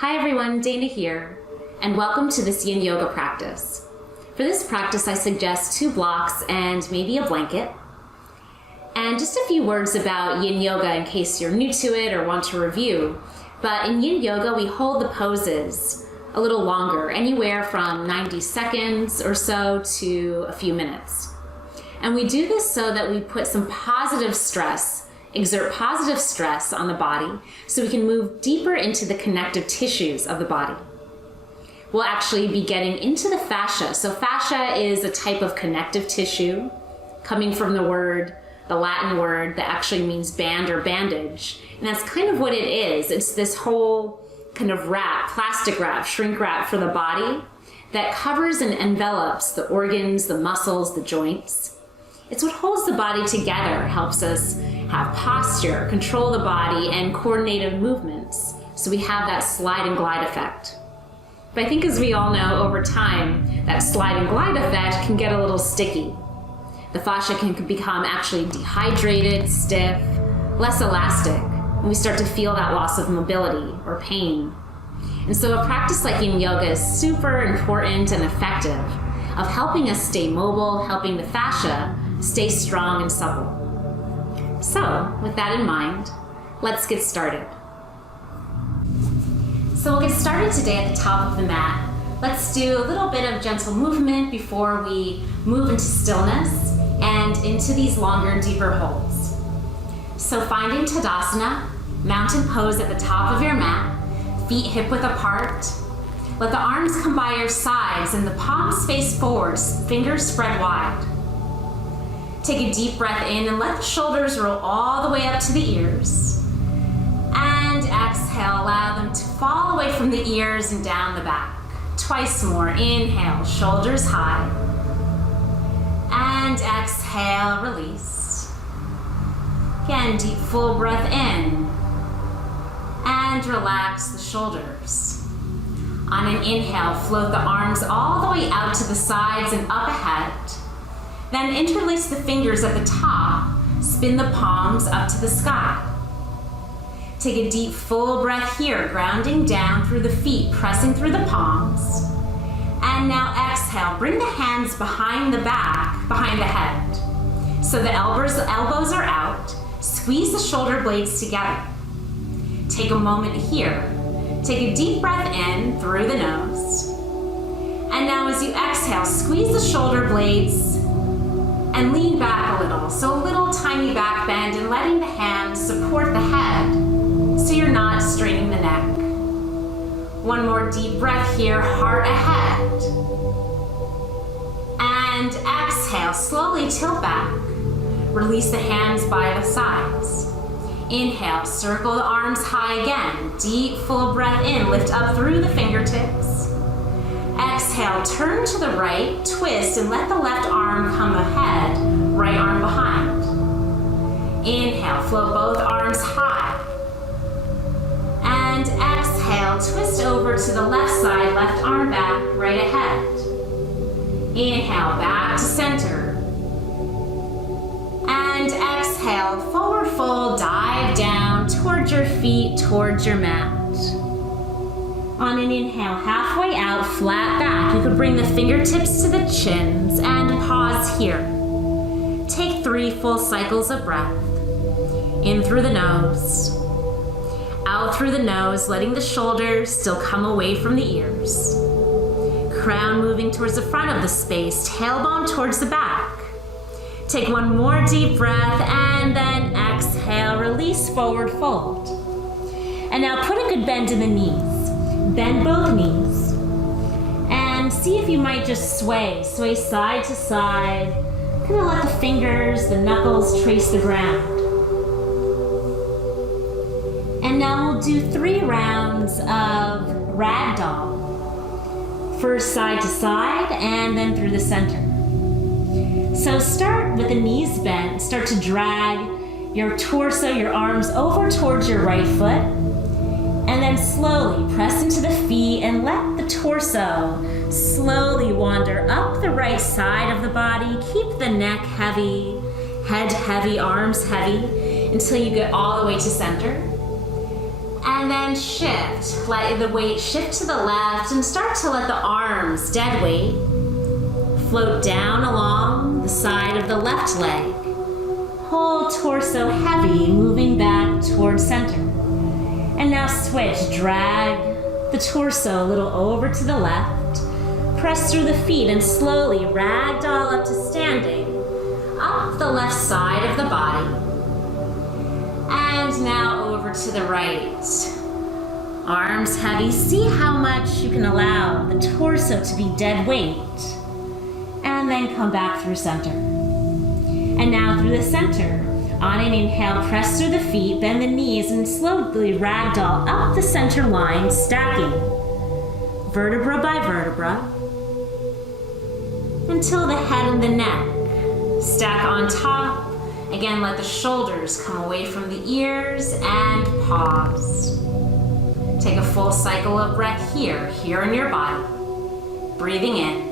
Hi everyone, Dana here, and welcome to this Yin Yoga practice. For this practice, I suggest 2 blocks and maybe a blanket. And just a few words about Yin Yoga in case you're new to it or want to review. But in Yin Yoga, we hold the poses a little longer, anywhere from 90 seconds or so to a few minutes. And we do this so that we put some positive stress, exert positive stress on the body so we can move deeper into the connective tissues of the body. We'll actually be getting into the fascia. So fascia is a type of connective tissue coming from the Latin word that actually means band or bandage. And that's kind of what it is. It's this whole kind of wrap, plastic wrap, shrink wrap for the body that covers and envelops the organs, the muscles, the joints. It's what holds the body together, helps us have posture, control the body, and coordinated movements. So we have that slide and glide effect. But I think as we all know, over time, that slide and glide effect can get a little sticky. The fascia can become actually dehydrated, stiff, less elastic, and we start to feel that loss of mobility or pain. And so a practice like Yin Yoga is super important and effective of helping us stay mobile, helping the fascia stay strong and supple. So, with that in mind, let's get started. So we'll get started today at the top of the mat. Let's do a little bit of gentle movement before we move into stillness and into these longer, deeper holds. So finding Tadasana, mountain pose at the top of your mat, feet hip-width apart. Let the arms come by your sides and the palms face forward, fingers spread wide. Take a deep breath in and let the shoulders roll all the way up to the ears. And exhale, allow them to fall away from the ears and down the back. Twice more, inhale, shoulders high. And exhale, release. Again, deep full breath in. And relax the shoulders. On an inhale, float the arms all the way out to the sides and up ahead. Then interlace the fingers at the top, spin the palms up to the sky. Take a deep full breath here, grounding down through the feet, pressing through the palms. And now exhale, bring the hands behind the back, behind the head. So the elbows are out, squeeze the shoulder blades together. Take a moment here. Take a deep breath in through the nose. And now as you exhale, squeeze the shoulder blades and lean back a little. So a little tiny back bend and letting the hands support the head so you're not straining the neck. One more deep breath here, heart ahead. And exhale, slowly tilt back. Release the hands by the sides. Inhale, circle the arms high again. Deep full breath in, lift up through the fingertips. Exhale, turn to the right, twist, and let the left arm come ahead, right arm behind. Inhale, float both arms high. And exhale, twist over to the left side, left arm back, right ahead. Inhale, back to center. And exhale, forward fold, dive down towards your feet, towards your mat. On an inhale, halfway out, flat back. You could bring the fingertips to the chins and pause here. Take 3 full cycles of breath. In through the nose. Out through the nose, letting the shoulders still come away from the ears. Crown moving towards the front of the space, tailbone towards the back. Take 1 more deep breath and then exhale, release, forward fold. And now put a good bend in the knees. Bend both knees. And see if you might just sway side to side. Kind of let the fingers, the knuckles trace the ground. And now we'll do 3 rounds of ragdoll. First side to side and then through the center. So start with the knees bent. Start to drag your torso, your arms over towards your right foot. And then slowly press into the feet and let the torso slowly wander up the right side of the body. Keep the neck heavy, head heavy, arms heavy until you get all the way to center. And then shift. Let the weight shift to the left and start to let the arms, dead weight, float down along the side of the left leg. Whole torso heavy, moving back towards center. And now switch. Drag the torso a little over to the left. Press through the feet and slowly ragdoll up to standing. Up the left side of the body. And now over to the right. Arms heavy. See how much you can allow the torso to be dead weight. And then come back through center. And now through the center. On an inhale, press through the feet, bend the knees, and slowly ragdoll up the center line, stacking vertebra by vertebra until the head and the neck stack on top. Again, let the shoulders come away from the ears and pause. Take a full cycle of breath here in your body. Breathing in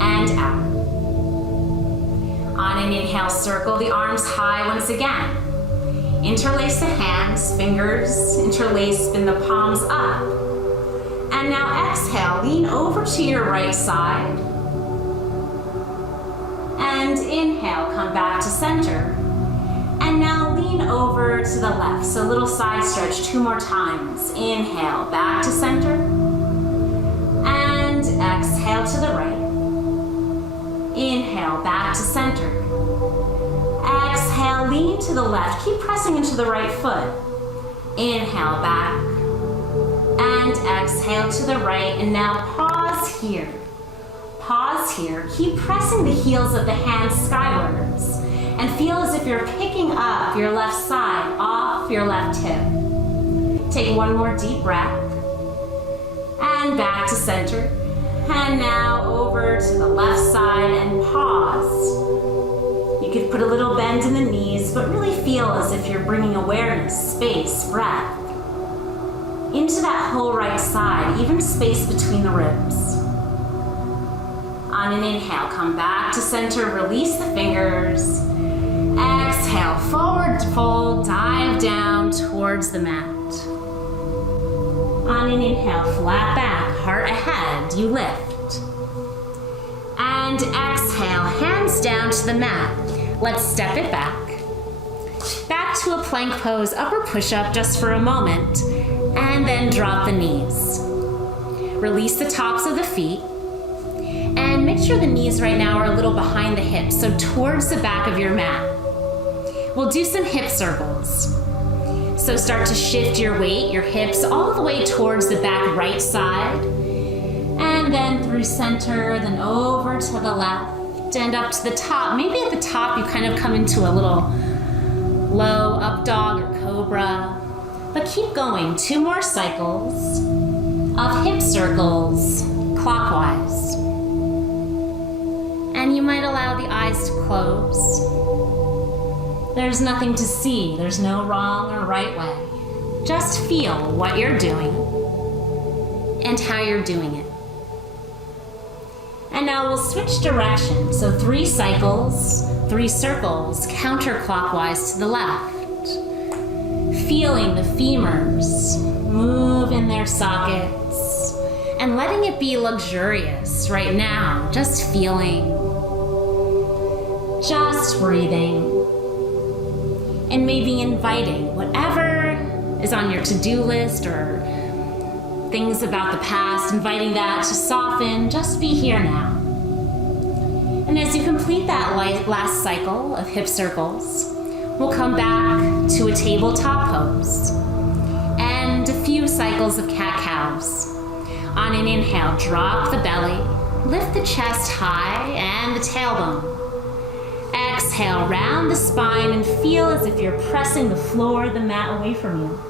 and out. On an inhale, circle the arms high once again. Interlace the hands, fingers, interlace, spin the palms up. And now exhale, lean over to your right side. And inhale, come back to center. And now lean over to the left. So a little side stretch 2 more times. Inhale, back to center. And exhale to the right. Inhale, back to center. Exhale, lean to the left. Keep pressing into the right foot. Inhale, back. And exhale to the right. And now pause here. Pause here. Keep pressing the heels of the hands skywards. And feel as if you're picking up your left side off your left hip. Take 1 more deep breath. And back to center. And now over to the left side and pause. You could put a little bend in the knees, but really feel as if you're bringing awareness, space, breath into that whole right side, even space between the ribs. On an inhale, come back to center, release the fingers. Exhale, forward fold, dive down towards the mat. On an inhale, flat back, heart ahead, you lift. And exhale, hands down to the mat. Let's step it back. Back to a plank pose, upper push-up just for a moment. And then drop the knees. Release the tops of the feet. And make sure the knees right now are a little behind the hips, so towards the back of your mat. We'll do some hip circles. So start to shift your weight, your hips, all the way towards the back right side. And then through center, then over to the left, and up to the top. Maybe at the top you kind of come into a little low up dog or cobra. But keep going. 2 more cycles of hip circles clockwise. And you might allow the eyes to close. There's nothing to see. There's no wrong or right way. Just feel what you're doing and how you're doing it. And now we'll switch direction. So 3 cycles, 3 circles, counterclockwise to the left. Feeling the femurs move in their sockets and letting it be luxurious right now. Just feeling, just breathing. And maybe inviting whatever is on your to-do list or things about the past, inviting that to soften, just be here now. And as you complete that last cycle of hip circles, we'll come back to a tabletop pose and a few cycles of cat-cows. On an inhale, drop the belly, lift the chest high and the tailbone. Exhale, round the spine and feel as if you're pressing the floor of the mat away from you.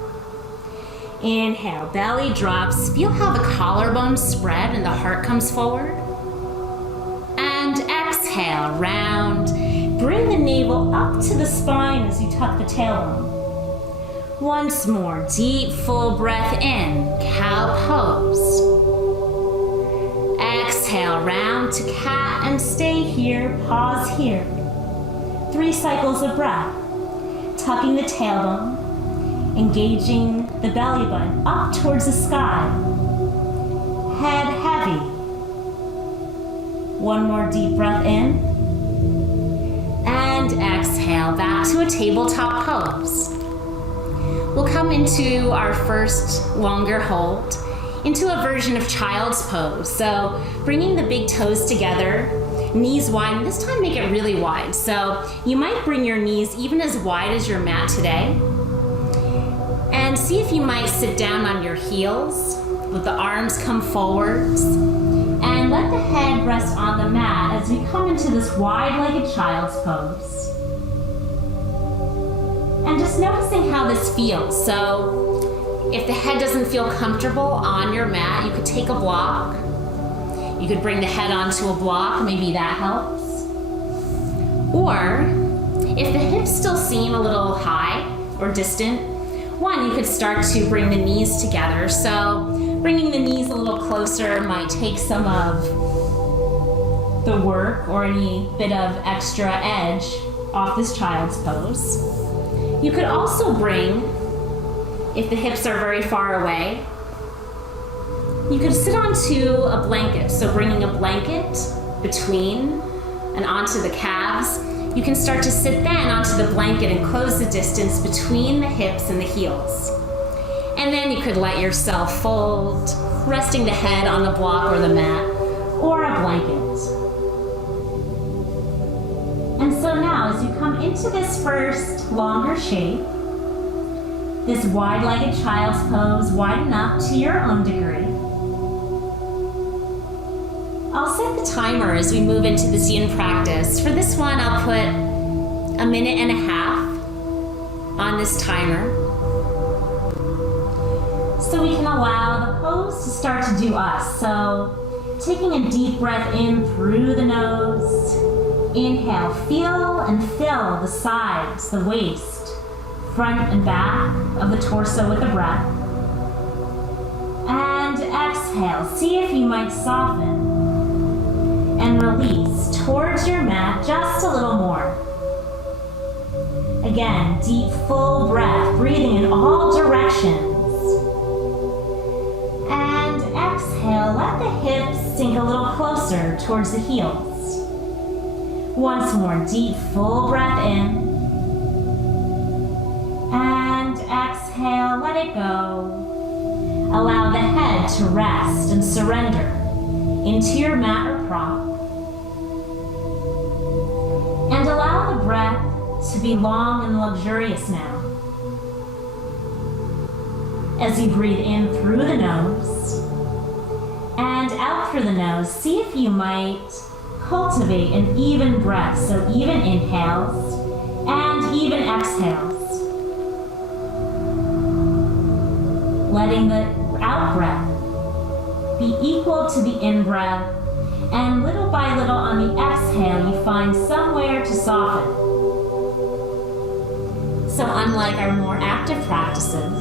Inhale, belly drops. Feel how the collarbones spread and the heart comes forward. And exhale, round. Bring the navel up to the spine as you tuck the tailbone. Once more, deep, full breath in, cow pose. Exhale, round to cat and stay here, pause here. 3 cycles of breath, tucking the tailbone, engaging the belly button up towards the sky. Head heavy. One more deep breath in. And exhale back to a tabletop pose. We'll come into our first longer hold, into a version of child's pose. So bringing the big toes together, knees wide, and this time make it really wide. So you might bring your knees even as wide as your mat today. And see if you might sit down on your heels, let the arms come forwards, and let the head rest on the mat as we come into this wide-legged child's pose. And just noticing how this feels. So if the head doesn't feel comfortable on your mat, you could take a block. You could bring the head onto a block, maybe that helps. Or if the hips still seem a little high or distant, you could start to bring the knees together. So bringing the knees a little closer might take some of the work or any bit of extra edge off this child's pose. You could also bring, if the hips are very far away, you could sit onto a blanket. So bringing a blanket between and onto the calves. You can start to sit then onto the blanket and close the distance between the hips and the heels. And then you could let yourself fold, resting the head on the block or the mat, or a blanket. And so now as you come into this first longer shape, this wide-legged child's pose, widen up to your own degree. I'll set the timer as we move into this yin practice. For this one, I'll put 1.5 minutes on this timer, so we can allow the pose to start to do us. So taking a deep breath in through the nose. Inhale, feel and fill the sides, the waist, front and back of the torso with the breath. And exhale, see if you might soften and release towards your mat just a little more. Again, deep, full breath, breathing in all directions. And exhale, let the hips sink a little closer towards the heels. Once more, deep, full breath in. And exhale, let it go. Allow the head to rest and surrender into your mat or prop. And allow the breath to be long and luxurious now. As you breathe in through the nose and out through the nose, see if you might cultivate an even breath. So even inhales and even exhales. Letting the out breath be equal to the in breath. And little by little on the exhale, you find somewhere to soften. So unlike our more active practices,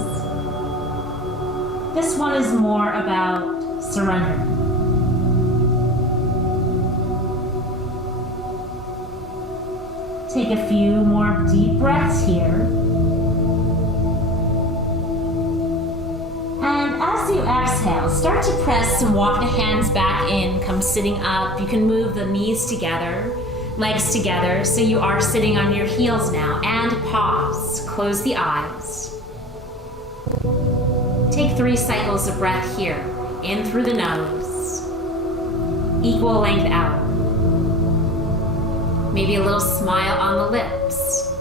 this one is more about surrender. Take a few more deep breaths here. As you exhale, start to press and walk the hands back in, come sitting up. You can move the knees together, legs together, so you are sitting on your heels now. And pause, close the eyes. Take 3 cycles of breath here, in through the nose, equal length out. Maybe a little smile on the lips,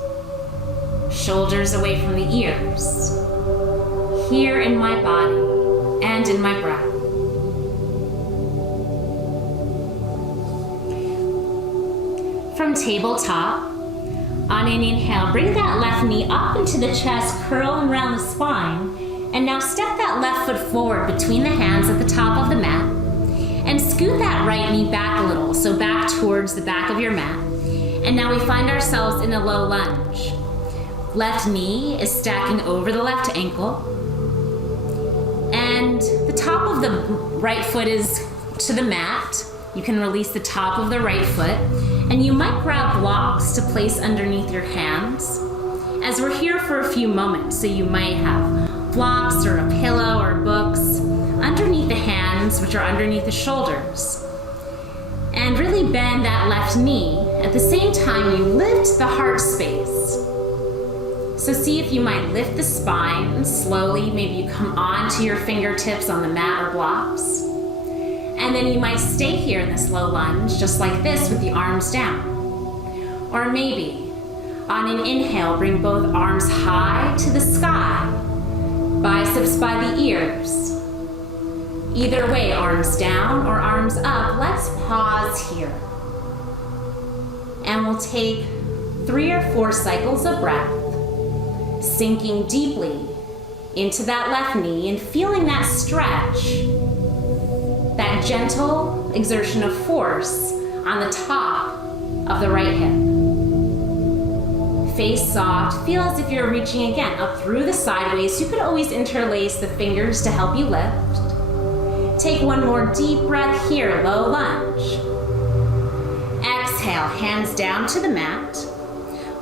shoulders away from the ears. Here in my body and in my breath. From tabletop, on an inhale, bring that left knee up into the chest, curl around the spine, and now step that left foot forward between the hands at the top of the mat, and scoot that right knee back a little, so back towards the back of your mat. And now we find ourselves in a low lunge. Left knee is stacking over the left ankle, and the top of the right foot is to the mat. You can release the top of the right foot, and you might grab blocks to place underneath your hands, as we're here for a few moments. So you might have blocks or a pillow or books underneath the hands, which are underneath the shoulders. And really bend that left knee. At the same time, you lift the heart space. So see if you might lift the spine slowly. Maybe you come onto your fingertips on the mat or blocks. And then you might stay here in this low lunge, just like this with the arms down. Or maybe on an inhale, bring both arms high to the sky, biceps by the ears. Either way, arms down or arms up, let's pause here. And we'll take 3 or 4 cycles of breath, sinking deeply into that left knee and feeling that stretch, that gentle exertion of force on the top of the right hip. Face soft, feel as if you're reaching again up through the sideways. You could always interlace the fingers to help you lift. Take one more deep breath here, low lunge. Exhale, hands down to the mat,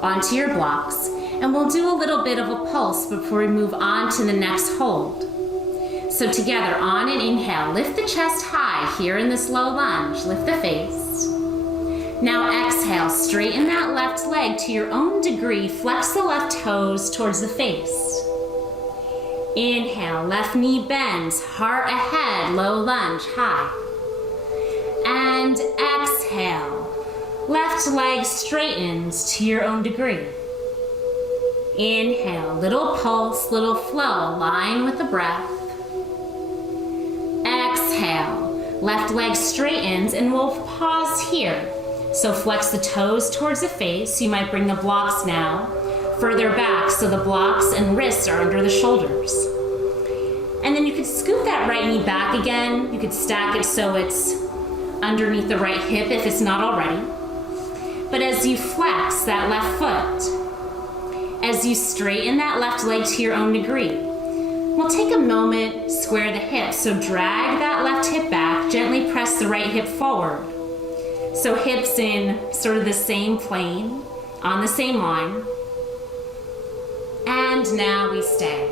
onto your blocks, and we'll do a little bit of a pulse before we move on to the next hold. So together, on an inhale, lift the chest high here in this low lunge, lift the face. Now exhale, straighten that left leg to your own degree, flex the left toes towards the face. Inhale, left knee bends, heart ahead, low lunge, high. And exhale, left leg straightens to your own degree. Inhale, little pulse, little flow, align with the breath. Exhale, left leg straightens, and we'll pause here. So flex the toes towards the face. You might bring the blocks now further back so the blocks and wrists are under the shoulders. And then you could scoop that right knee back again. You could stack it so it's underneath the right hip if it's not already. But as you flex that left foot, as you straighten that left leg to your own degree, we'll take a moment, square the hips. So drag that left hip back, gently press the right hip forward. So hips in sort of the same plane, on the same line. And now we stay.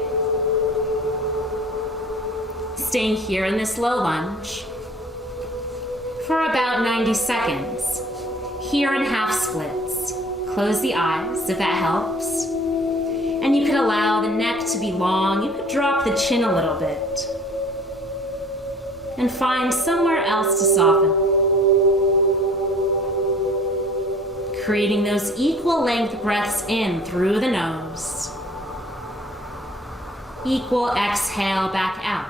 Staying here in this low lunge for about 90 seconds. Here in half splits. Close the eyes if that helps. And you could allow the neck to be long. You could drop the chin a little bit. And find somewhere else to soften. Creating those equal length breaths in through the nose. Equal exhale back out.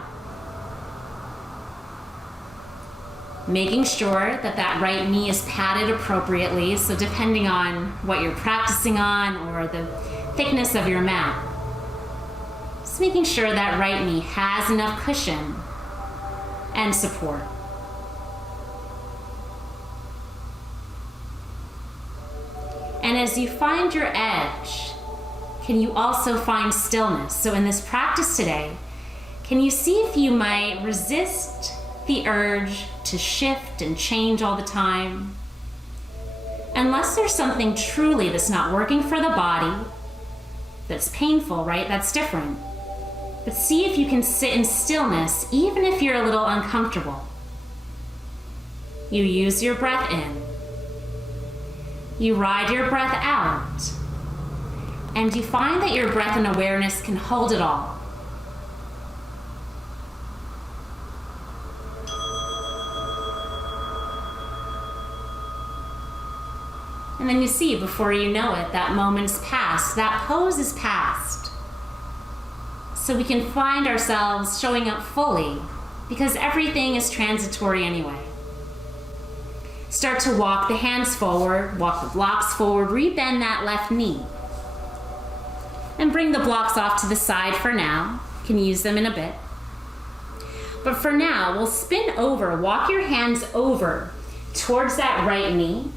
Making sure that that right knee is padded appropriately. So depending on what you're practicing on or the thickness of your mat, just making sure that right knee has enough cushion and support. And as you find your edge, can you also find stillness? So in this practice today, can you see if you might resist the urge to shift and change all the time? Unless there's something truly that's not working for the body, that's painful, right? That's different. But see if you can sit in stillness, even if you're a little uncomfortable. You use your breath in. You ride your breath out, and you find that your breath and awareness can hold it all. And then you see, before you know it, that moment's passed, that pose is past. So we can find ourselves showing up fully, because everything is transitory anyway. Start to walk the hands forward, walk the blocks forward, rebend that left knee. And bring the blocks off to the side for now. You can use them in a bit. But for now, we'll spin over, walk your hands over towards that right knee,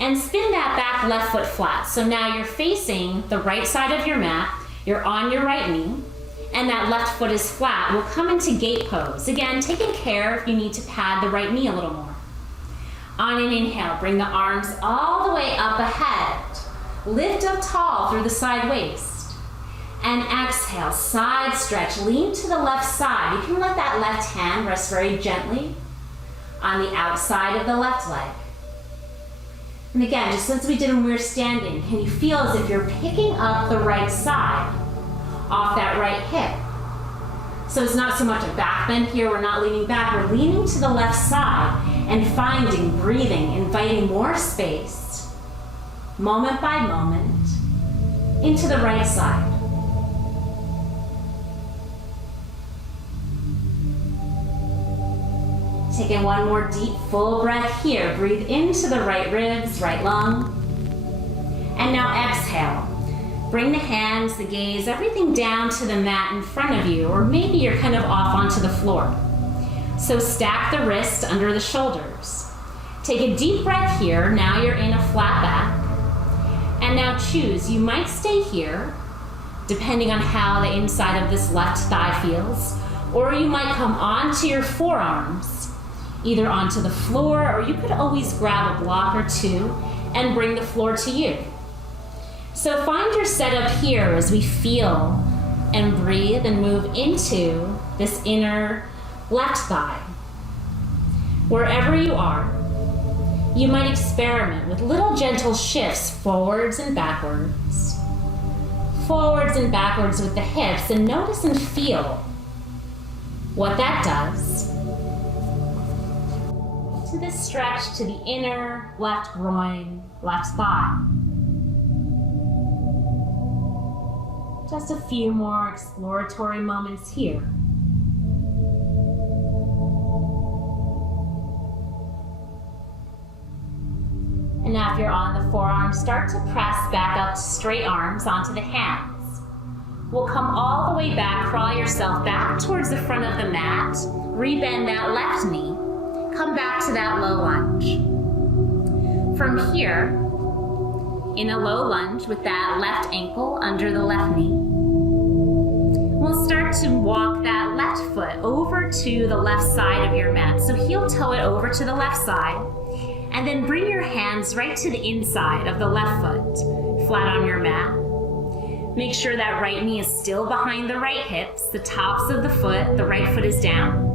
and spin that back left foot flat. So now you're facing the right side of your mat, you're on your right knee, and that left foot is flat. We'll come into gate pose. Again, taking care if you need to pad the right knee a little more. On an inhale, bring the arms all the way up ahead. Lift up tall through the side waist. And exhale, side stretch. Lean to the left side. You can let that left hand rest very gently on the outside of the left leg. And again, just as we did when we were standing, can you feel as if you're picking up the right side off that right hip? So it's not so much a back bend here, we're not leaning back, we're leaning to the left side and finding, breathing, inviting more space, moment by moment, into the right side. Taking one more deep, full breath here. Breathe into the right ribs, right lung. And now exhale. Bring the hands, the gaze, everything down to the mat in front of you, or maybe you're kind of off onto the floor. So stack the wrists under the shoulders. Take a deep breath here. Now you're in a flat back. And now choose. You might stay here, depending on how the inside of this left thigh feels, or you might come onto your forearms, either onto the floor, or you could always grab a block or two and bring the floor to you. So find your setup here as we feel and breathe and move into this inner left thigh. Wherever you are, you might experiment with little gentle shifts forwards and backwards with the hips, and notice and feel what that does to this stretch to the inner left groin, left thigh. Just a few more exploratory moments here. And now if you're on the forearms, start to press back up to straight arms onto the hands. We'll come all the way back, crawl yourself back towards the front of the mat, rebend that left knee, come back to that low lunge. From here, in a low lunge with that left ankle under the left knee, we'll start to walk that left foot over to the left side of your mat. So heel toe it over to the left side, and then bring your hands right to the inside of the left foot, flat on your mat. Make sure that right knee is still behind the right hips, the tops of the foot, the right foot is down.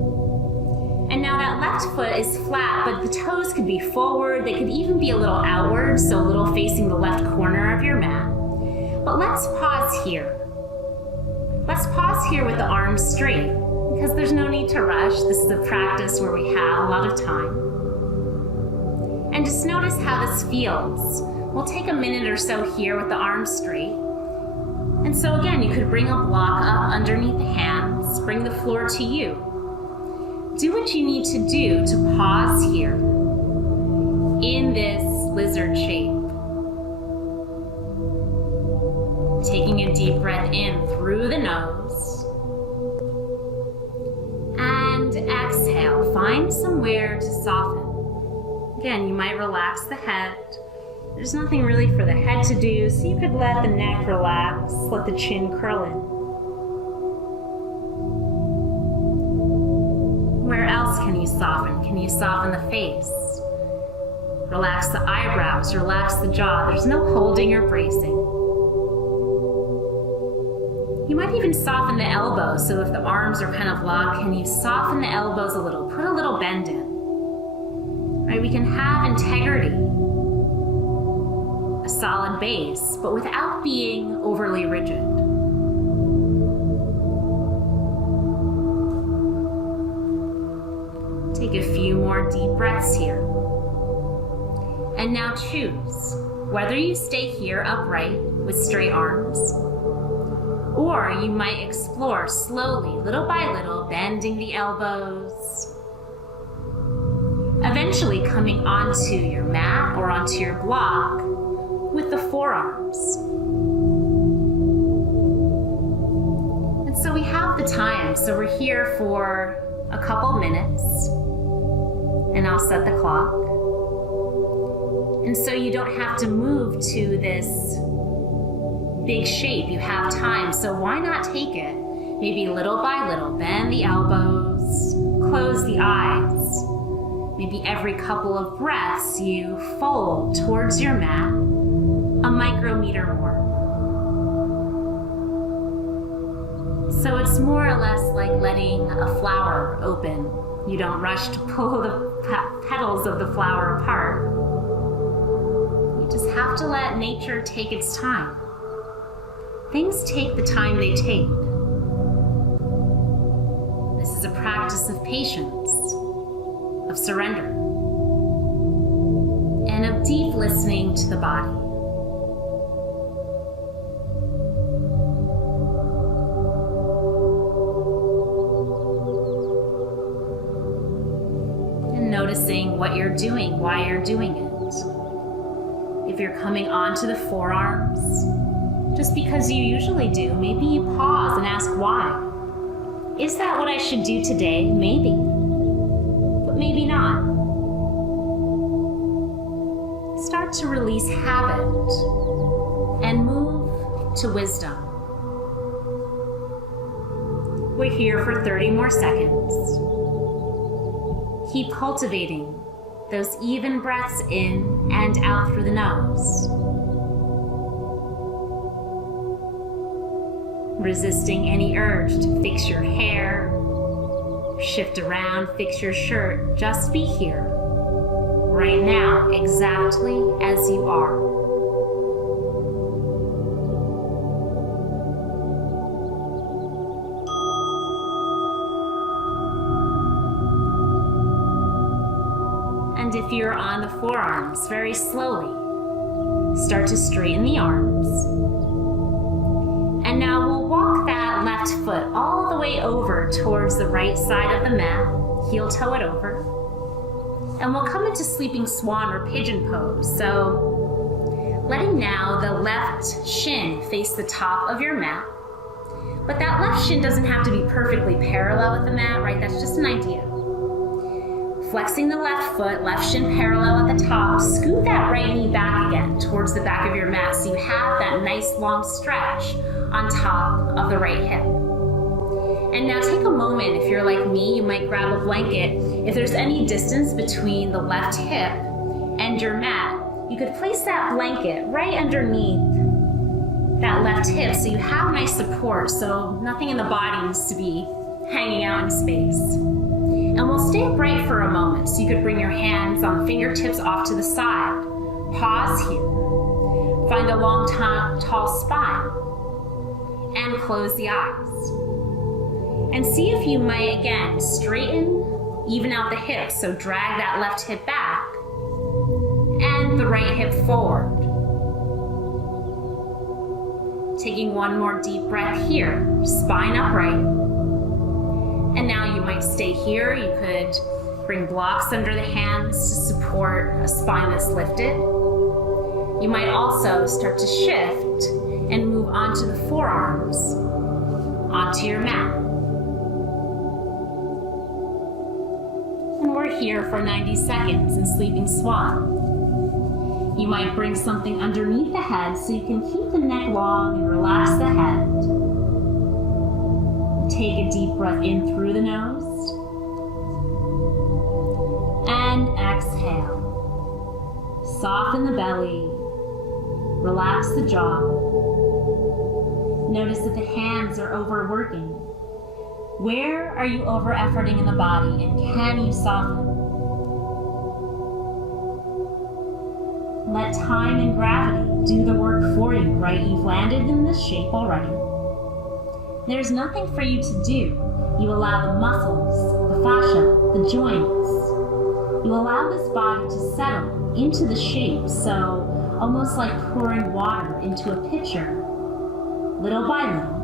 And now that left foot is flat, but the toes could be forward, they could even be a little outward, so a little facing the left corner of your mat. But let's pause here. Let's pause here with the arms straight, because there's no need to rush. This is a practice where we have a lot of time. And just notice how this feels. We'll take a minute or so here with the arms straight. And so again, you could bring a block up underneath the hands, bring the floor to you. Do what you need to do to pause here in this lizard shape. Taking a deep breath in through the nose. And exhale, find somewhere to soften. Again, you might relax the head. There's nothing really for the head to do, so you could let the neck relax, let the chin curl in. Where else can you soften? Can you soften the face? Relax the eyebrows, relax the jaw. There's no holding or bracing. You might even soften the elbows, so if the arms are kind of locked, can you soften the elbows a little? Put a little bend in. Right? We can have integrity, a solid base, but without being overly rigid. Take a few more deep breaths here. And now choose whether you stay here upright with straight arms, or you might explore slowly, little by little, bending the elbows, eventually coming onto your mat or onto your block with the forearms. And so we have the time, so we're here for a couple minutes, and I'll set the clock. And so you don't have to move to this big shape, you have time, so why not take it? Maybe little by little, bend the elbows, close the eyes. Maybe every couple of breaths you fold towards your mat a micrometer more. So it's more or less like letting a flower open. You don't rush to pull the petals of the flower apart. You just have to let nature take its time. Things take the time they take. This is a practice of patience, of surrender, and of deep listening to the body. And noticing what you're doing, why you're doing it. If you're coming onto the forearms, just because you usually do, maybe you pause and ask why. Is that what I should do today? Maybe. But maybe not. Start to release habit and move to wisdom. We're here for 30 more seconds. Keep cultivating those even breaths in and out through the nose. Resisting any urge to fix your hair, shift around, fix your shirt. Just be here, right now, exactly as you are. And if you're on the forearms, very slowly, start to straighten the arms. And now we'll walk that left foot all the way over towards the right side of the mat, heel toe it over. And we'll come into sleeping swan or pigeon pose. So letting now the left shin face the top of your mat. But that left shin doesn't have to be perfectly parallel with the mat, right? That's just an idea. Flexing the left foot, left shin parallel at the top, scoot that right knee back again towards the back of your mat so you have that nice long stretch on top of the right hip. And now take a moment, if you're like me, you might grab a blanket. If there's any distance between the left hip and your mat, you could place that blanket right underneath that left hip so you have nice support, so nothing in the body needs to be hanging out in space. And we'll stay upright for a moment, so you could bring your hands on the fingertips off to the side. Pause here. Find a long, tall spine. And close the eyes. And see if you might, again, straighten, even out the hips. So drag that left hip back and the right hip forward. Taking one more deep breath here, spine upright. And now you might stay here. You could bring blocks under the hands to support a spine that's lifted. You might also start to shift and move onto the forearms, onto your mat. And we're here for 90 seconds in Sleeping Swan. You might bring something underneath the head so you can keep the neck long and relax the head. Take a deep breath in through the nose. And exhale. Soften the belly. Relax the jaw. Notice that the hands are overworking. Where are you over-efforting in the body, and can you soften? Let time and gravity do the work for you, right? You've landed in this shape already. There's nothing for you to do. You allow the muscles, the fascia, the joints. You allow this body to settle into the shape, so almost like pouring water into a pitcher. Little by little,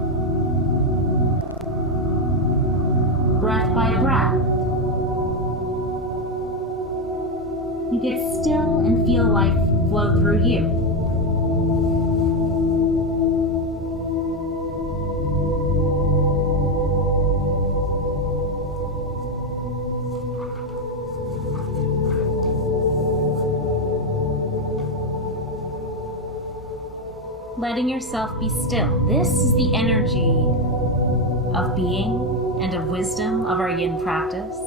breath by breath, you get still and feel life flow through you. Letting yourself be still. This is the energy of being and of wisdom of our yin practice.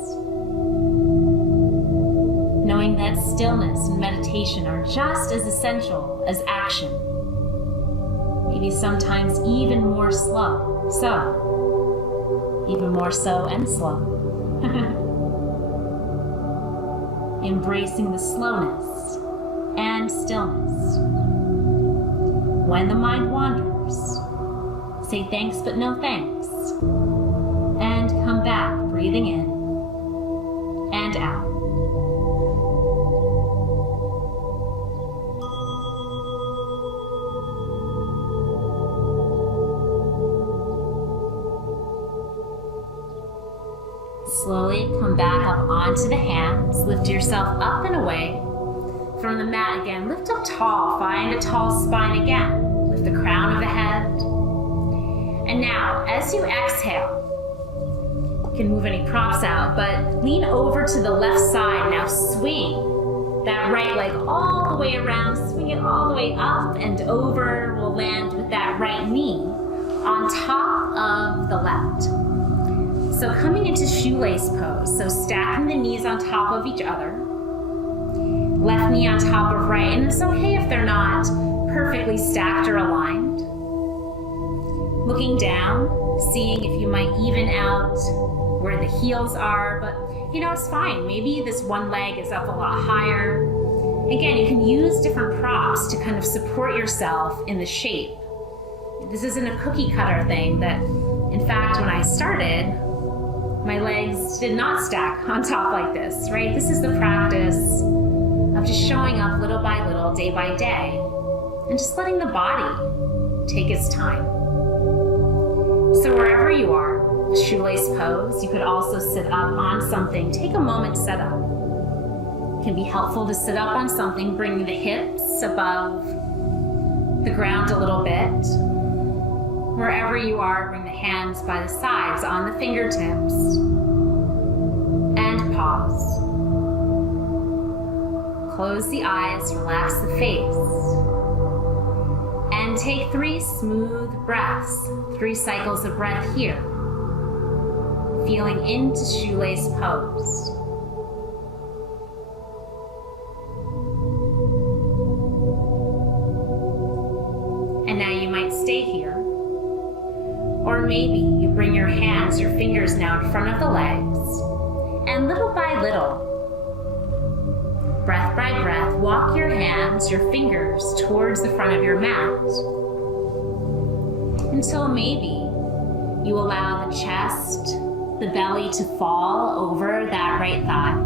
Knowing that stillness and meditation are just as essential as action. Maybe sometimes even more slow. So, even more so and slow. Embracing the slowness and stillness. When the mind wanders, say thanks but no thanks, and come back breathing in and out. Slowly come back up onto the hands. Lift yourself up and away from the mat again. Lift up tall. Find a tall spine again. Lift the crown of the head. And now, as you exhale, you can move any props out, but lean over to the left side. Now swing that right leg all the way around. Swing it all the way up and over. We'll land with that right knee on top of the left. So coming into shoelace pose, so stacking the knees on top of each other, left knee on top of right, and it's okay if they're not perfectly stacked or aligned. Looking down, seeing if you might even out where the heels are, but it's fine. Maybe this one leg is up a lot higher. Again, you can use different props to kind of support yourself in the shape. This isn't a cookie cutter thing that, in fact, when I started, my legs did not stack on top like this, right? This is the practice of just showing up little by little, day by day, and just letting the body take its time. So wherever you are, shoelace pose, you could also sit up on something. Take a moment to set up. It can be helpful to sit up on something, bring the hips above the ground a little bit. Wherever you are, bring the hands by the sides on the fingertips and pause. Close the eyes, relax the face, and take 3 smooth breaths, 3 cycles of breath here, feeling into shoelace pose. And now you might stay here. Or maybe you bring your hands, your fingers now in front of the legs, and little by little, breath by breath, walk your hands, your fingers towards the front of your mat, until maybe you allow the chest, the belly to fall over that right thigh.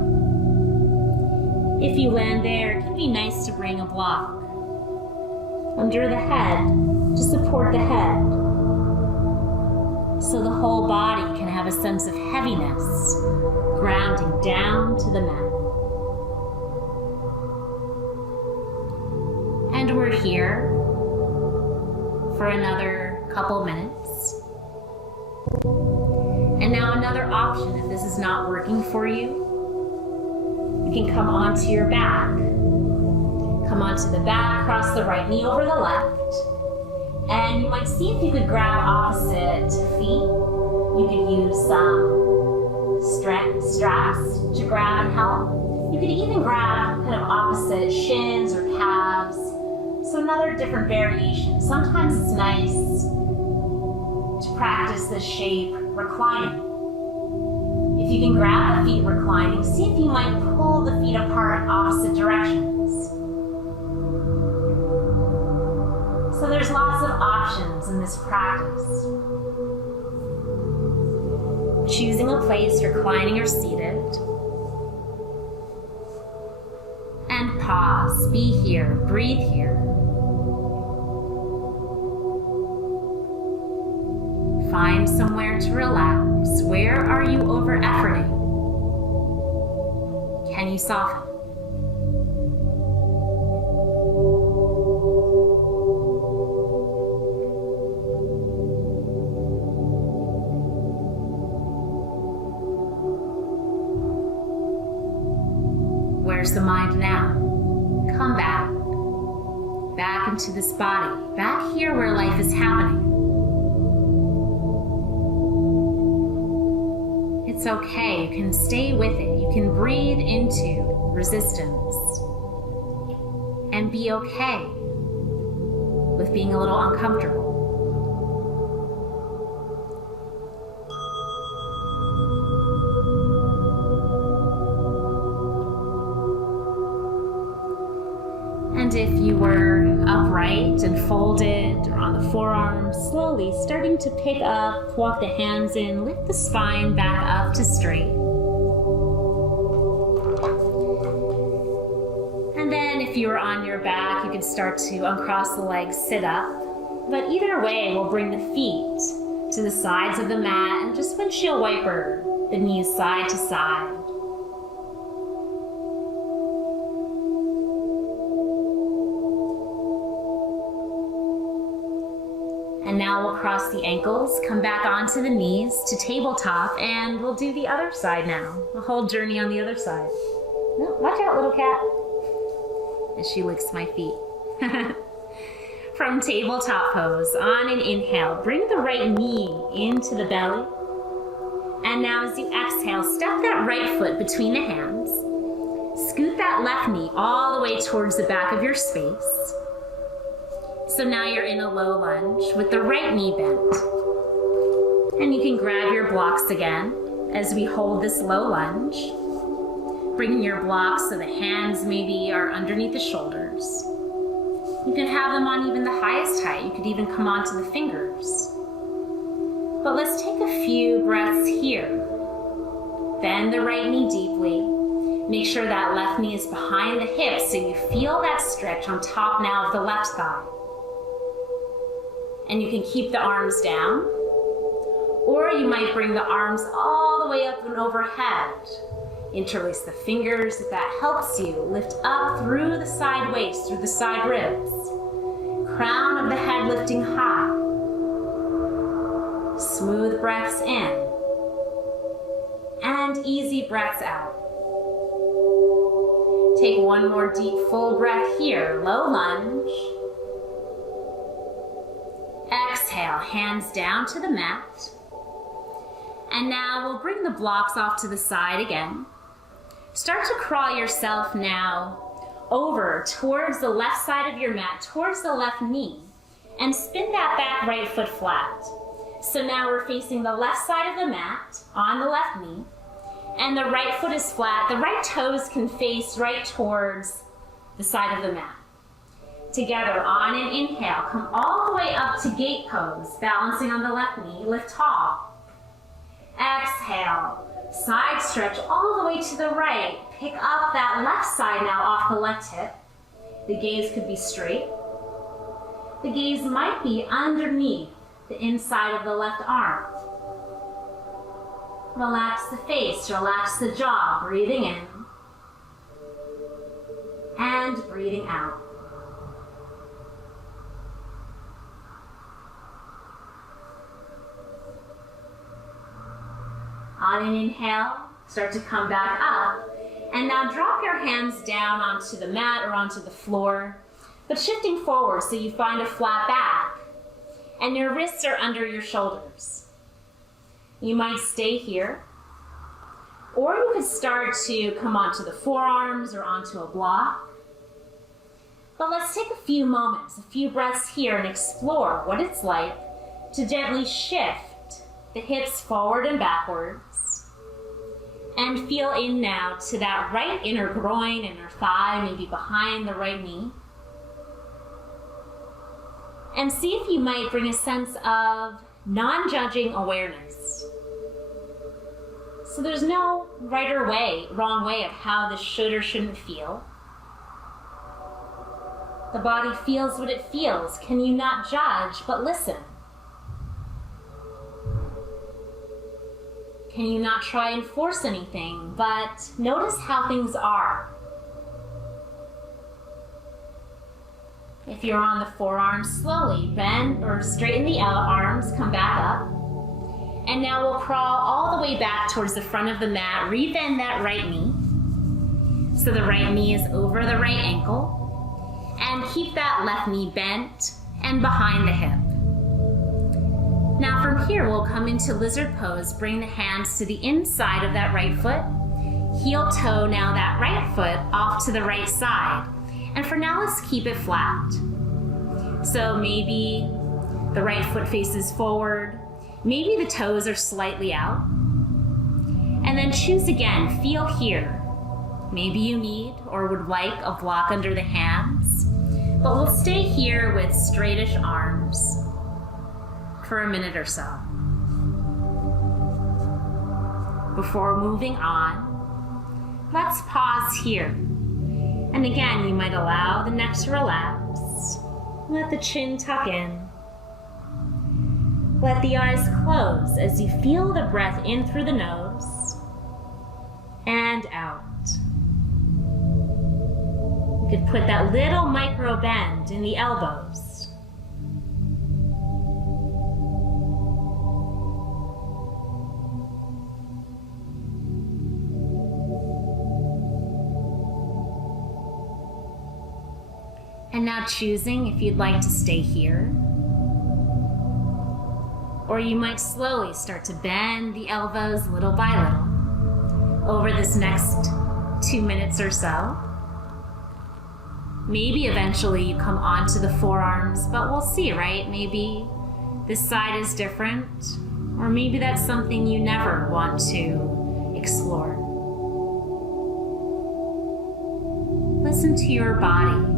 If you land there, it can be nice to bring a block under the head to support the head, so the whole body can have a sense of heaviness, grounding down to the mat. And we're here for another couple minutes. And now another option, if this is not working for you, you can come onto your back. Come onto the back, cross the right knee over the left. And you might see if you could grab opposite feet. You could use some straps to grab and help. You could even grab kind of opposite shins or calves. So another different variation. Sometimes it's nice to practice this shape reclining. If you can grab the feet reclining, see if you might pull the feet apart in opposite directions. So there's lots of options in this practice. Choosing a place, reclining or seated. And pause, be here, breathe here. Find somewhere to relax. Where are you over-efforting? Can you soften? Where's the mind now? Come back. Back into this body. Back here where life is happening. It's okay. You can stay with it. You can breathe into resistance and be okay with being a little uncomfortable. And if you were upright and folded or on the forearms, slowly starting to pick up, walk the hands in, lift the spine back up to straight. And then if you were on your back, you can start to uncross the legs, sit up. But either way, we'll bring the feet to the sides of the mat and just windshield wiper the knees side to side. And now we'll cross the ankles, come back onto the knees to tabletop, and we'll do the other side now. The whole journey on the other side. Oh, watch out, little cat. And she licks my feet. From tabletop pose, on an inhale, bring the right knee into the belly. And now as you exhale, step that right foot between the hands. Scoot that left knee all the way towards the back of your space. So now you're in a low lunge with the right knee bent. And you can grab your blocks again as we hold this low lunge. Bringing your blocks so the hands maybe are underneath the shoulders. You can have them on even the highest height. You could even come onto the fingers. But let's take a few breaths here. Bend the right knee deeply. Make sure that left knee is behind the hips so you feel that stretch on top now of the left thigh. And you can keep the arms down, or you might bring the arms all the way up and overhead. Interlace the fingers if that helps you. Lift up through the side waist, through the side ribs. Crown of the head lifting high. Smooth breaths in. And easy breaths out. Take one more deep full breath here. Low lunge. Exhale, hands down to the mat. And now we'll bring the blocks off to the side again. Start to crawl yourself now over towards the left side of your mat, towards the left knee, and spin that back right foot flat. So now we're facing the left side of the mat on the left knee, and the right foot is flat. The right toes can face right towards the side of the mat. Together, on an inhale, come all the way up to gate pose, balancing on the left knee, lift tall. Exhale, side stretch all the way to the right. Pick up that left side now off the left hip. The gaze could be straight. The gaze might be underneath the inside of the left arm. Relax the face, relax the jaw, breathing in and breathing out. On an inhale, start to come back up. And now drop your hands down onto the mat or onto the floor, but shifting forward so you find a flat back. And your wrists are under your shoulders. You might stay here, or you could start to come onto the forearms or onto a block. But let's take a few moments, a few breaths here, and explore what it's like to gently shift the hips forward and backwards. And feel in now to that right inner groin, inner thigh, maybe behind the right knee. And see if you might bring a sense of non-judging awareness. So there's no right or wrong way of how this should or shouldn't feel. The body feels what it feels. Can you not judge, but listen? Can you not try and force anything, but notice how things are? If you're on the forearms, slowly bend or straighten the arms, come back up. And now we'll crawl all the way back towards the front of the mat, rebend that right knee. So the right knee is over the right ankle. And keep that left knee bent and behind the hip. Now from here, we'll come into lizard pose. Bring the hands to the inside of that right foot. Heel toe now that right foot off to the right side. And for now, let's keep it flat. So maybe the right foot faces forward. Maybe the toes are slightly out. And then choose again, feel here. Maybe you need or would like a block under the hands. But we'll stay here with straightish arms for a minute or so. Before moving on, let's pause here. And again, you might allow the neck to relax. Let the chin tuck in. Let the eyes close as you feel the breath in through the nose and out. You could put that little micro bend in the elbows. And now choosing if you'd like to stay here, or you might slowly start to bend the elbows little by little over this next 2 minutes or so. Maybe eventually you come onto the forearms, but we'll see, right? Maybe this side is different, or maybe that's something you never want to explore. Listen to your body.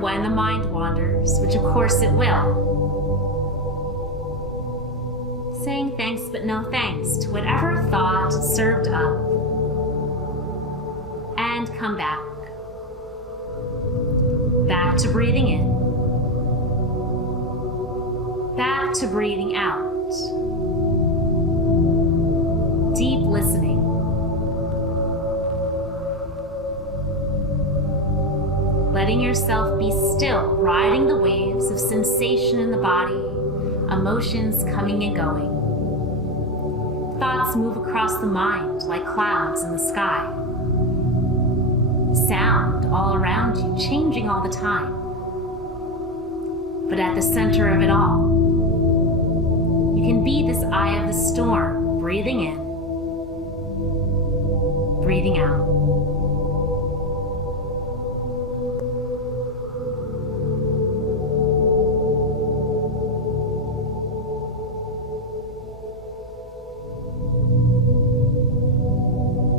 When the mind wanders, which of course it will, saying thanks but no thanks to whatever thought served up, and come back. Back to breathing in. Back to breathing out. Deep listening. Letting yourself be still, riding the waves of sensation in the body, emotions coming and going. Thoughts move across the mind like clouds in the sky. Sound all around you, changing all the time. But at the center of it all, you can be this eye of the storm, breathing in, breathing out.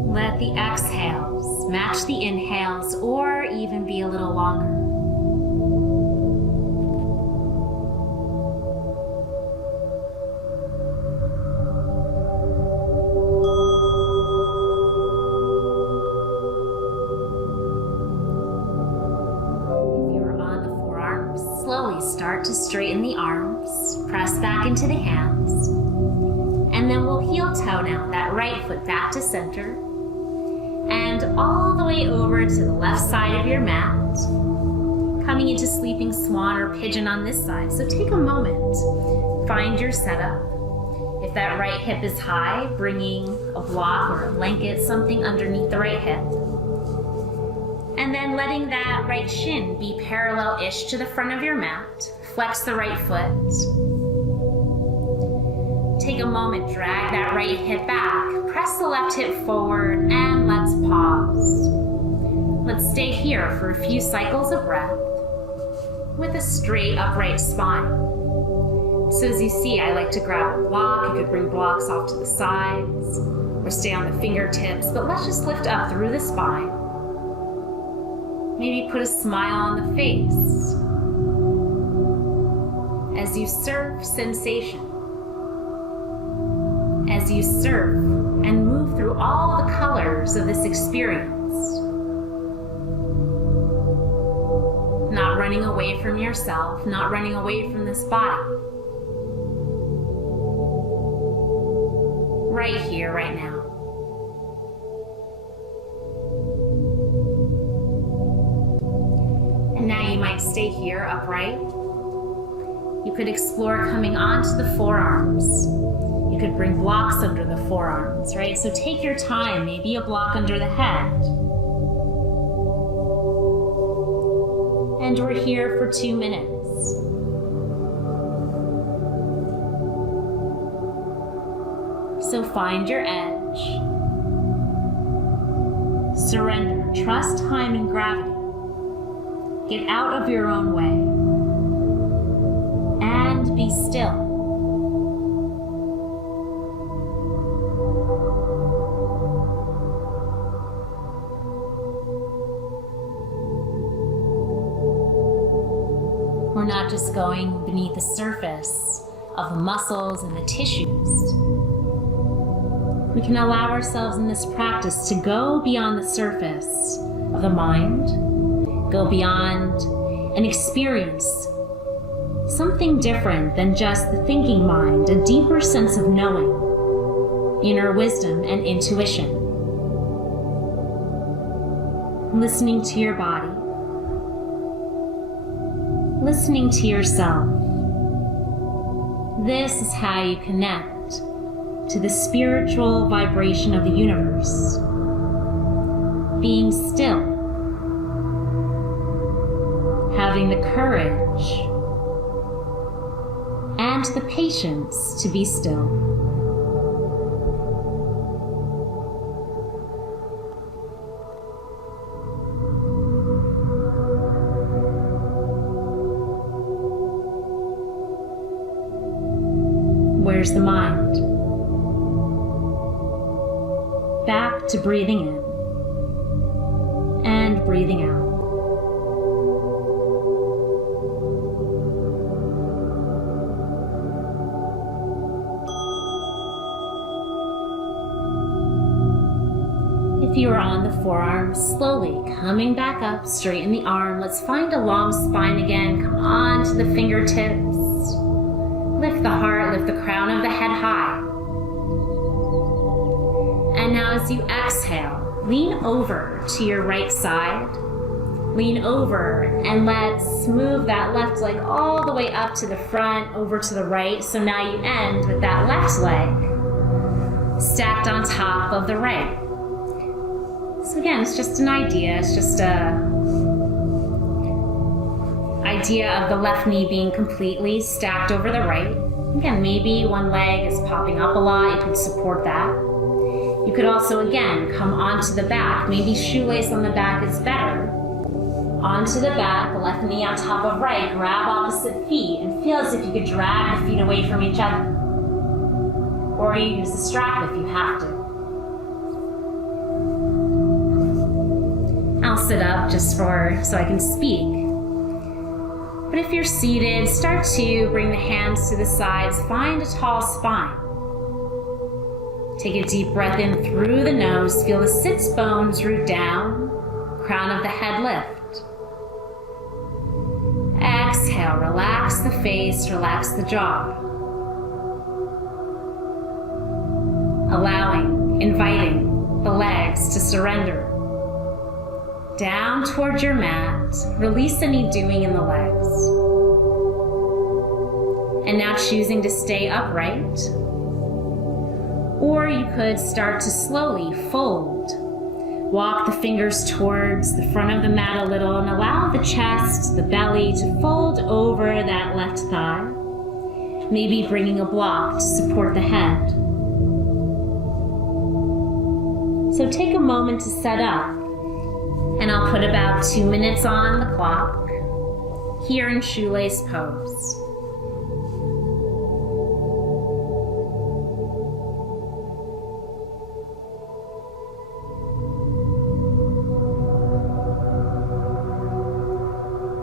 Let the exhales match the inhales or even be a little longer. If you're on the forearms, slowly start to straighten the arms, press back into the hands, and then we'll heel toe now that right foot back to center. And all the way over to the left side of your mat, coming into sleeping swan or pigeon on this side. So take a moment, find your setup. If that right hip is high, bringing a block or a blanket, something underneath the right hip. And then letting that right shin be parallel-ish to the front of your mat. Flex the right foot. Take a moment, drag that right hip back, press the left hip forward, and let's pause. Let's stay here for a few cycles of breath with a straight upright spine. So as you see, I like to grab a block. You could bring blocks off to the sides or stay on the fingertips, but let's just lift up through the spine. Maybe put a smile on the face as you serve sensation. As you surf and move through all the colors of this experience. Not running away from yourself, not running away from this body. Right here, right now. And now you might stay here upright. You could explore coming onto the forearms. You could bring blocks under the forearms, right? So take your time, maybe a block under the head. And we're here for 2 minutes. So find your edge. Surrender, trust time and gravity. Get out of your own way. And be still. We're not just going beneath the surface of the muscles and the tissues. We can allow ourselves in this practice to go beyond the surface of the mind, go beyond and experience something different than just the thinking mind, a deeper sense of knowing, inner wisdom and intuition. Listening to your body, listening to yourself. This is how you connect to the spiritual vibration of the universe. Being still, having the courage and the patience to be still. Where's the mind? Back to breathing in and breathing out. If you are on the forearms, slowly coming back up, straighten the arm. Let's find a long spine again. Come on to the fingertips. Lift the heart, lift the crown of the head high. And now as you exhale, lean over to your right side. Lean over and let's move that left leg all the way up to the front, over to the right. So now you end with that left leg stacked on top of the right. So again, it's just an idea. It's just a idea of the left knee being completely stacked over the right. Again, maybe one leg is popping up a lot. You could support that. You could also, again, come onto the back. Maybe shoelace on the back is better. Onto the back, left knee on top of right. Grab opposite feet and feel as if you could drag the feet away from each other. Or you use the strap if you have to. I'll sit up just so I can speak. But if you're seated, start to bring the hands to the sides. Find a tall spine. Take a deep breath in through the nose. Feel the sits bones root down. Crown of the head lift. Exhale, relax the face, relax the jaw. Allowing, inviting the legs to surrender. Down towards your mat, release any doing in the legs. And now choosing to stay upright. Or you could start to slowly fold. Walk the fingers towards the front of the mat a little and allow the chest, the belly to fold over that left thigh. Maybe bringing a block to support the head. So take a moment to set up. And I'll put about 2 minutes on the clock, here in shoelace pose.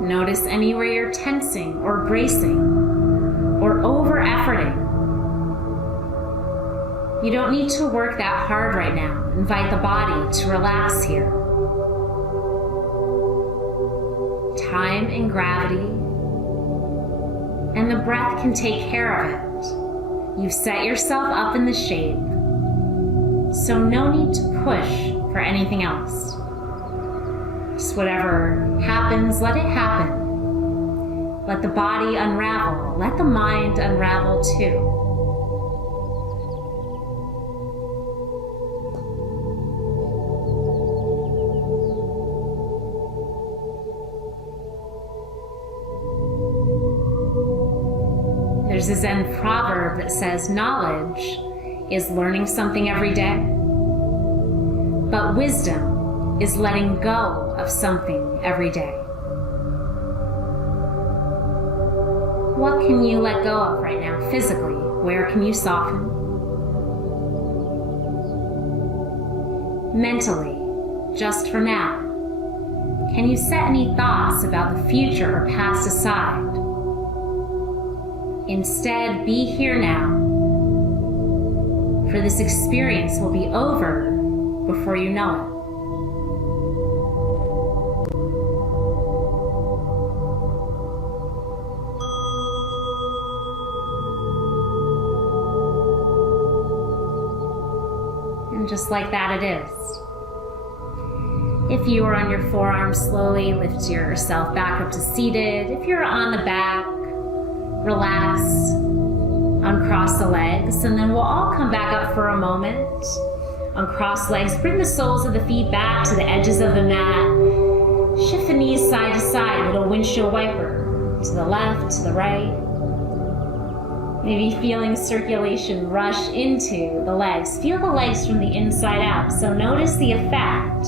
Notice anywhere you're tensing or bracing or over-efforting. You don't need to work that hard right now. Invite the body to relax here. Time and gravity, and the breath can take care of it. You've set yourself up in the shape, so no need to push for anything else. Just whatever happens, let it happen. Let the body unravel, let the mind unravel too. There's a Zen proverb that says knowledge is learning something every day, but wisdom is letting go of something every day. What can you let go of right now physically? Where can you soften? Mentally, just for now, can you set any thoughts about the future or past aside? Instead, be here now, for this experience will be over before you know it. And just like that, it is. If you are on your forearms, slowly lift yourself back up to seated. If you're on the back, relax, uncross the legs, and then we'll all come back up for a moment. Uncross legs, bring the soles of the feet back to the edges of the mat. Shift the knees side to side, little windshield wiper, to the left, to the right. Maybe feeling circulation rush into the legs. Feel the legs from the inside out. So notice the effect,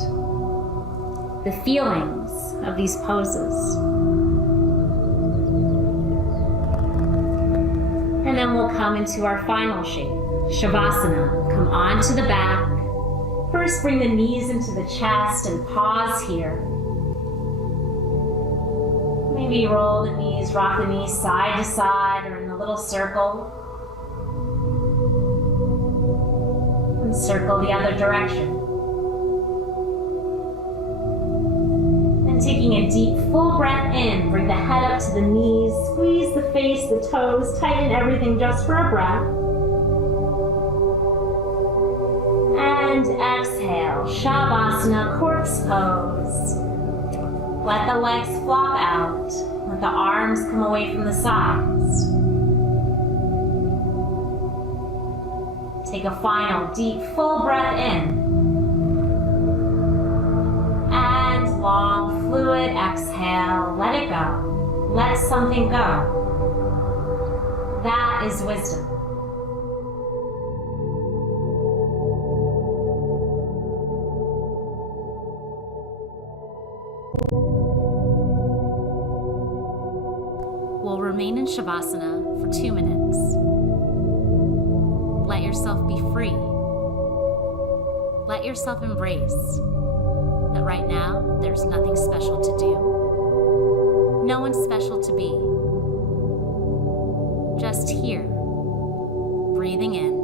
the feelings of these poses. And then we'll come into our final shape, Shavasana. Come onto the back. First, bring the knees into the chest and pause here. Maybe roll the knees, rock the knees side to side or in a little circle. And circle the other direction. And taking a deep, full breath in, bring the head up to the knees, squeeze the face, the toes, tighten everything just for a breath. And exhale, Shavasana, corpse pose. Let the legs flop out. Let the arms come away from the sides. Take a final deep, full breath in. And long, fluid exhale. Let it go. Let something go. That is wisdom. We'll remain in Shavasana for 2 minutes. Let yourself be free. Let yourself embrace that right now there's nothing special to do. No one's special to be. Just here, breathing in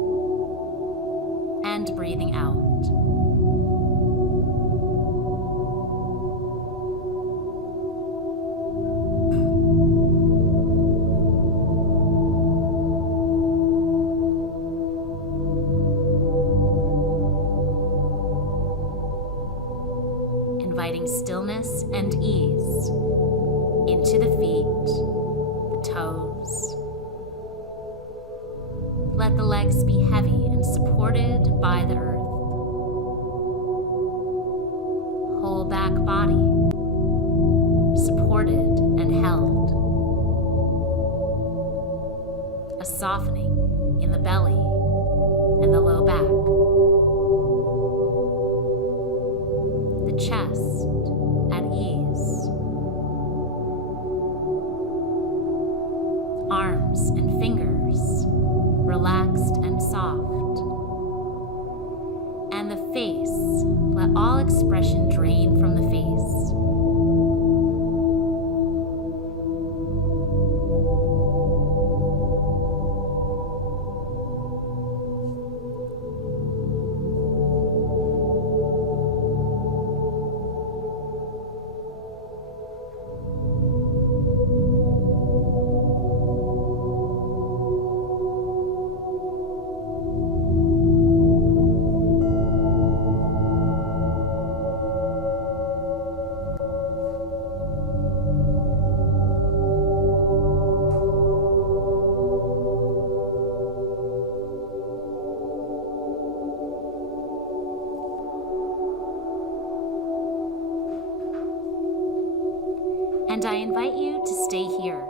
and breathing out. Inviting stillness and ease into the feet, the toes. Let the legs be heavy and supported by the earth. Whole back body, supported and held. A softening in the belly and the low back. Chest at ease. Arms and fingers relaxed and soft. And the face, let all expression drain from the face. And I invite you to stay here,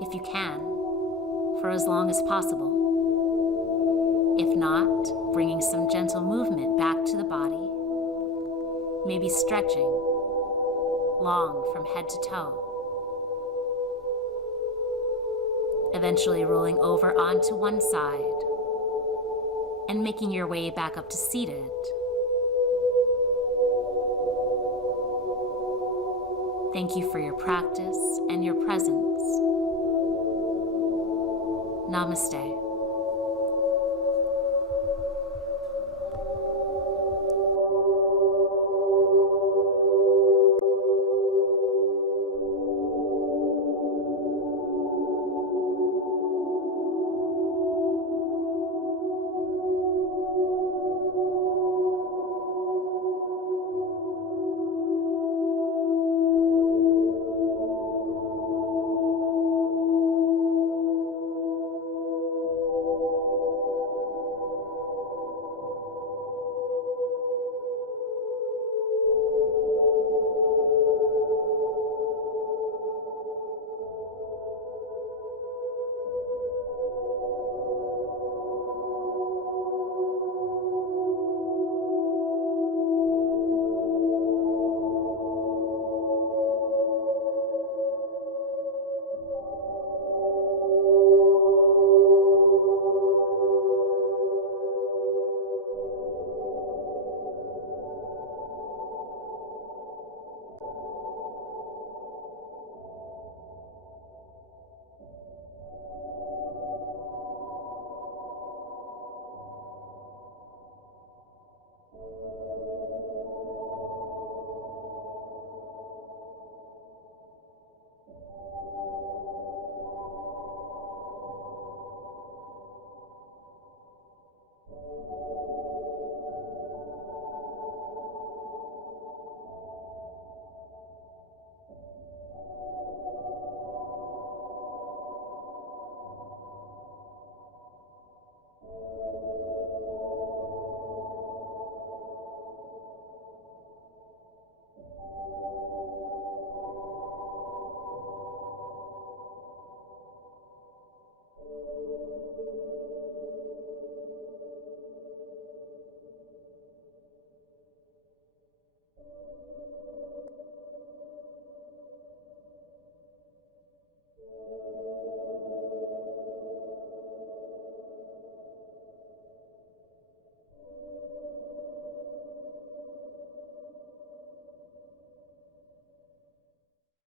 if you can, for as long as possible. If not, bringing some gentle movement back to the body, maybe stretching, long from head to toe. Eventually rolling over onto one side and making your way back up to seated. Thank you for your practice and your presence. Namaste.